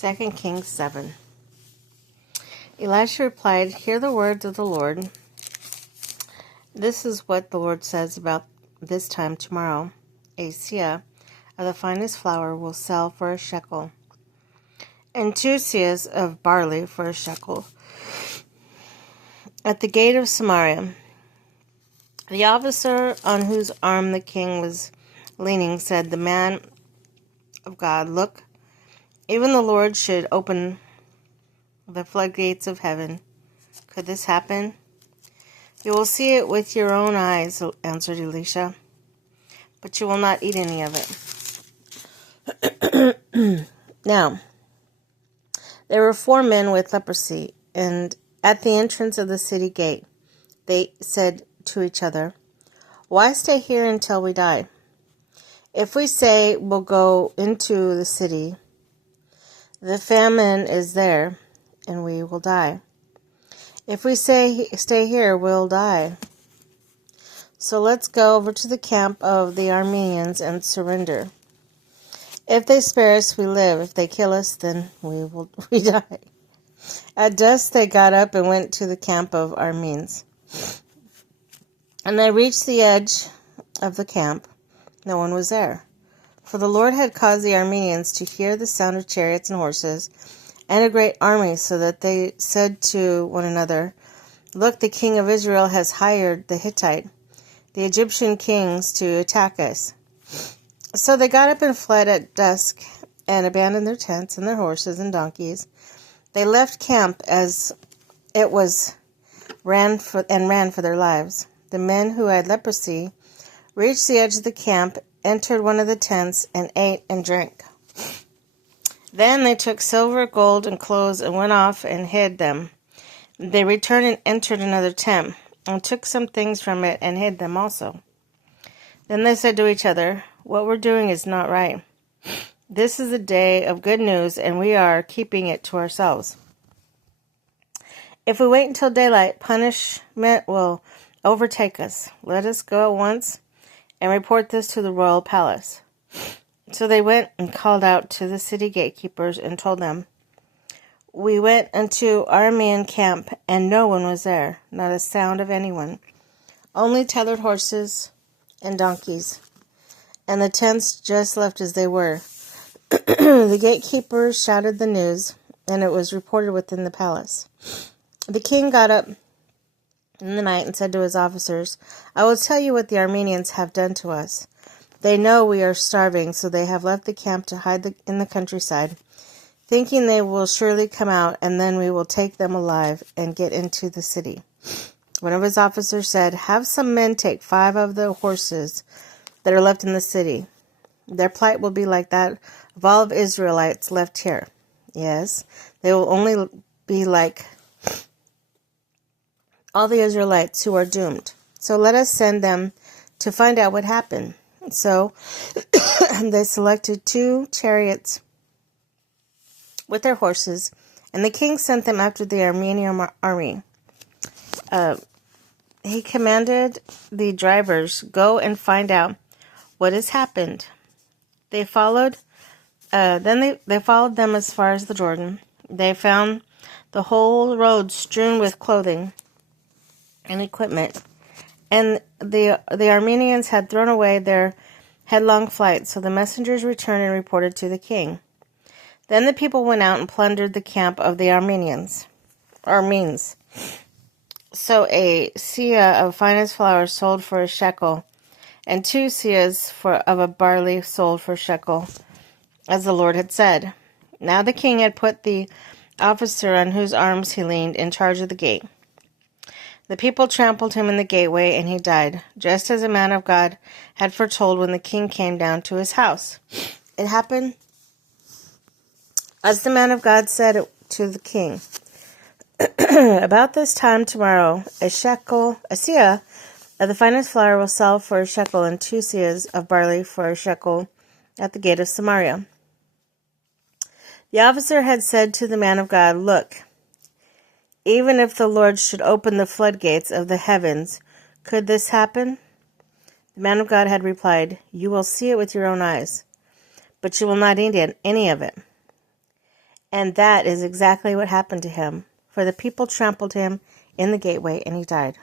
2 Kings 7. Elisha replied, "Hear the words of the Lord. This is what the Lord says about this time tomorrow. A seah of the finest flour will sell for a shekel, and 2 seahs of barley for a shekel at the gate of Samaria." The officer on whose arm the king was leaning said, "The man of God, look, even the Lord should open the floodgates of heaven. Could this happen?" "You will see it with your own eyes," answered Elisha, "but you will not eat any of it." Now, there were 4 men with leprosy, and at the entrance of the city gate, they said to each other, "Why stay here until we die? If we say we'll go into the city, the famine is there, and we will die. If we say stay here, we'll die. So let's go over to the camp of the Arameans and surrender. If they spare us, we live. If they kill us, then we die." At dusk they got up and went to the camp of Arameans. And they reached the edge of the camp. No one was there, for the Lord had caused the Arameans to hear the sound of chariots and horses and a great army, so that they said to one another, "Look, the king of Israel has hired the Hittite, the Egyptian kings, to attack us." So they got up and fled at dusk and abandoned their tents and their horses and donkeys. They left camp as it was ran for their lives. The men who had leprosy reached the edge of the camp, entered one of the tents, and ate and drank. Then they took silver, gold, and clothes and went off and hid them. They returned and entered another tent, and took some things from it and hid them also. Then they said to each other, "What we're doing is not right. This is a day of good news, and we are keeping it to ourselves. If we wait until daylight, punishment will overtake us. Let us go at once and report this to the royal palace." So they went and called out to the city gatekeepers and told them, "We went into Aramean camp, and no one was there, not a sound of anyone, only tethered horses and donkeys, and the tents just left as they were." The gatekeepers shouted the news, and it was reported within the palace. The king got up in the night and said to his officers, "I will tell you what the Arameans have done to us. They know we are starving, so they have left the camp to hide in the countryside, thinking they will surely come out, and then we will take them alive and get into the city." One of his officers said, "Have some men take 5 of the horses that are left in the city. Their plight will be like that of all of Israelites left here. Yes, they will only be like all the Israelites who are doomed. So let us send them to find out what happened." So they selected 2 chariots with their horses, and the king sent them after the Aramean army. He commanded the drivers, "Go and find out what has happened." They followed. They followed them as far as the Jordan. They found the whole road strewn with clothing and equipment, and the Arameans had thrown away their headlong flight. So the messengers returned and reported to the king. Then the people went out and plundered the camp of the Arameans. So a seah of finest flour sold for a shekel, and 2 seahs of a barley sold for a shekel, as the Lord had said. Now the king had put the officer on whose arms he leaned in charge of the gate. The people trampled him in the gateway, and he died, just as a man of God had foretold when the king came down to his house. It happened as the man of God said to the king, "About this time tomorrow, a seah of the finest flour will sell for a shekel, and 2 seahs of barley for a shekel at the gate of Samaria." The officer had said to the man of God, "Look, even if the Lord should open the floodgates of the heavens, could this happen?" The man of God had replied, "You will see it with your own eyes, but you will not eat any of it. And that is exactly what happened to him. For the people trampled him in the gateway, and he died.